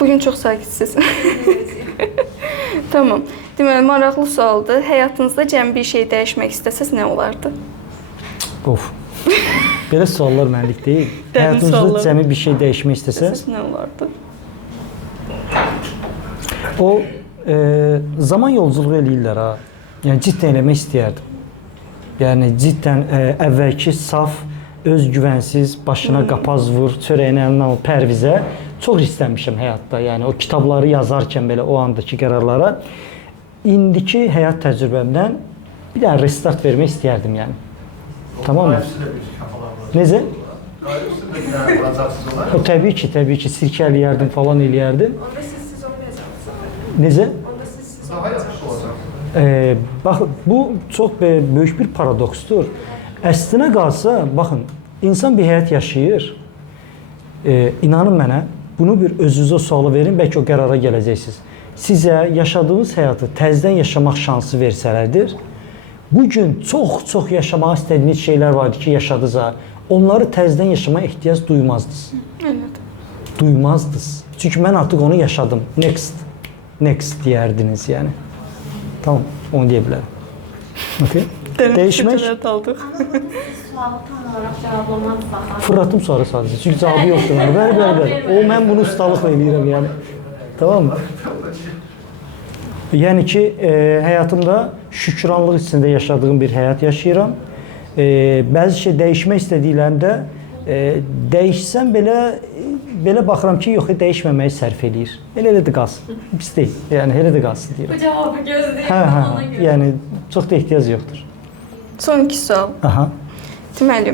Bugün çox sakitsiz. Tamam. Deməli, maraqlı sualdır. Həyatınızda cəmi bir şey dəyişmək istəsəz nə olardı? Of. Belə suallar mənlik deyil. Həyatınızda cəmi bir şey dəyişmək istəsəz nə olardı? O zaman yolculuğu eləyirlər ha. Yəni cidden eləmək istəyərdim. Yəni cidden əvvəlki saf, özgüvənsiz, başına qapaz vur, çörəyini əlinə al, pərvizə çox istəmişəm həyatda. Yəni o kitabları yazarkən belə o andakı qərarlara indiki həyat təcrübəmdən bir dənə restart vermək istəyərdim yəni. Tamam mı? Necə? O təbii ki, sirkə eləyərdim, falan eləyərdim. Onda siz olmayacaqsınız. Necə? Onda siz olmayacaqsınız. Bax, bu çox böyük bir paradoksdur. Əslinə qalsa, baxın, insan bir həyat yaşayır. İnanın mənə, bunu bir özünüzə sualı verin, bəlkə o qərara gələcəksiniz. Sizə yaşadığınız həyatı təzədən yaşamaq şansı versələrdir, bugün çox yaşamağa istədiyiniz şeylər vardı ki, yaşadınızsa, onları təzədən yaşamaya ehtiyac duymazdınız. Evet. Duymazdınız. Çünki mən artıq onu yaşadım. Next deyərdiniz yəni. Tamam, onu deyə bilərəm. Okay. Dəyişmək. Sualı tam olaraq cavablamazsaq. Fırlatdım sonra sadəcə. Çünki cavabı yoxdur. Bəli. O mən bunu ustalıqla eləyirəm yəni. Tamam mı? Yəni ki, həyatımda şükranlıq içində yaşadığım bir həyat yaşayıram. Bəzi şey dəyişmək istədiklərimdə dəyişsəm belə baxıram ki, yox, dəyişməməyi sərf eləyir. Elə də qalsın. Pis deyil. Yəni elə də qalsın deyirəm. Bu cavabı gözləyirəm. Hə. Yəni çox da ehtiyac yoxdur. Son iki sual. Aha. Deməli,